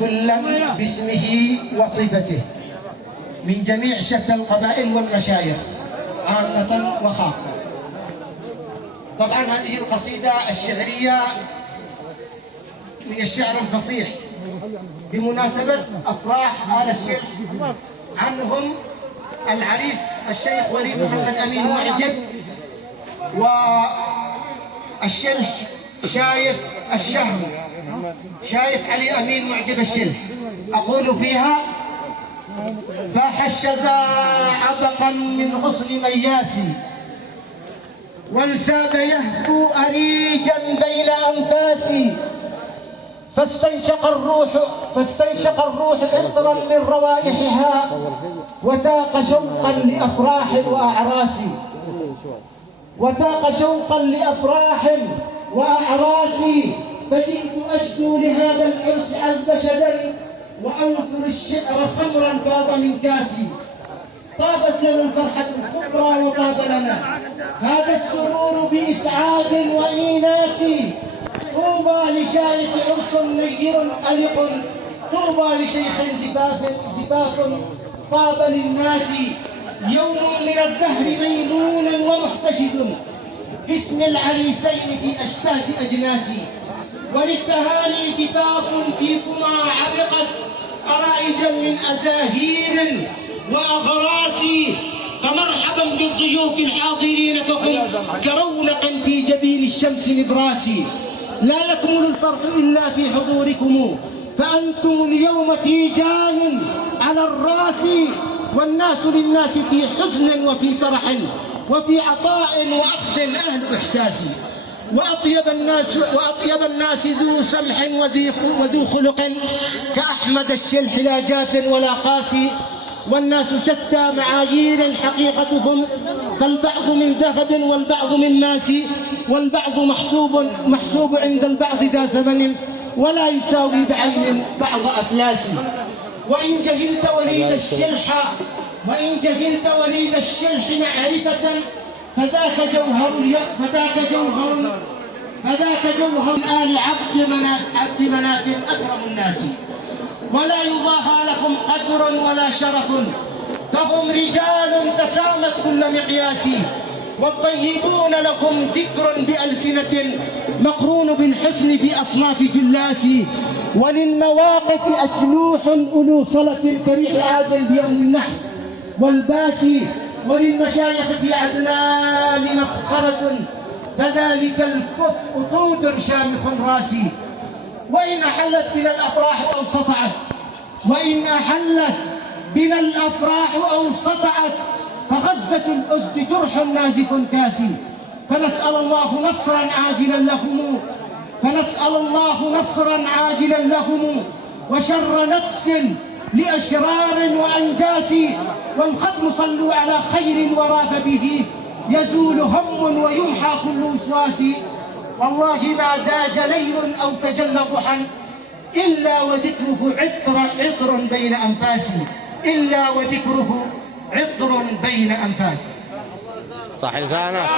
كلا باسمه وصفته من جميع شتى القبائل والمشايخ عامة وخاصة. طبعا هذه القصيدة الشعرية من الشعر الفصيح بمناسبة أفراح آل الشيخ، عنهم العريس الشيخ ولي محمد أمين معجب، والشلح شايف الشهم، شايف علي أمين معجب الشلح. أقول فيها: فاح الشذا عبقا من غصن مياسي، وانساب يهفو أريجا بين أنفاسي، فاستنشق الروح عطرا من روائحها، وتاق شوقا لأفراح وأعراس، فجئت أشكو لهذا العرس عذب شدر، وأنثر الشعر خمرا فاض من كاسي. طابت لنا الفرحة الكبرى وطاب لنا هذا السرور بإسعاد وإيناس. طوبى لشارق عرس نير ألق، طوبى لشيخ زفاف طاب للناس. يوم من الدهر ميمونا ومحتشد باسم العريسين في أشتات أجناس، وللتهاني زفاف فيكما عبقت أرائجا من أزاهير وأغراس. فمرحبا بالضيوف الحاضرين، فهم كرونق في جبين الشمس نبراس. لا يكمل الفرح إلا في حضوركم، فأنتم اليوم تيجان على الراس. والناس للناس في حزن وفي فرح، وفي عطاء وأخذ أهل إحساس. وأطيب الناس ذو سمح وذو خلق، كأحمد الشلح لا جاف ولا قاسي. والناس شتى معايير حقيقتهم، فالبعض من ذهب والبعض من ماس، والبعض محسوب عند البعض ذا ثمن، ولا يساوي بعين بعض أفلاس. وإن جهلت وليد الشلح معرفة، فذاك جوهر آل عبد مناف أكرم الناس. ولا يضاهى لهم قدر ولا شرف، فهم رجال تسامت كل مقياس. والطيبون لكم ذكر بألسنة، مقرون بالحسن في أصناف جلاس. وللمواقف أشلوح أولو صلة، كريح عادل بيوم النحس والباس. وللمشايخ في عدنان مفخرة، فذلك الكفء طود شامخ راسي. وإن أحلت بنا الأفراح أو سطعت، فغزة الأسد جرح نازف كاسي. فنسأل الله نصرا عاجلا لهم، وشر نقص لأشرار وأنجاس. والختم صلوا على خير وراف به، يزول هم ويمحى كل وسواس. والله ما داج ليل أو تجلى ضحى، إلا وذكره عطر بين أنفاسي. صح لسانك.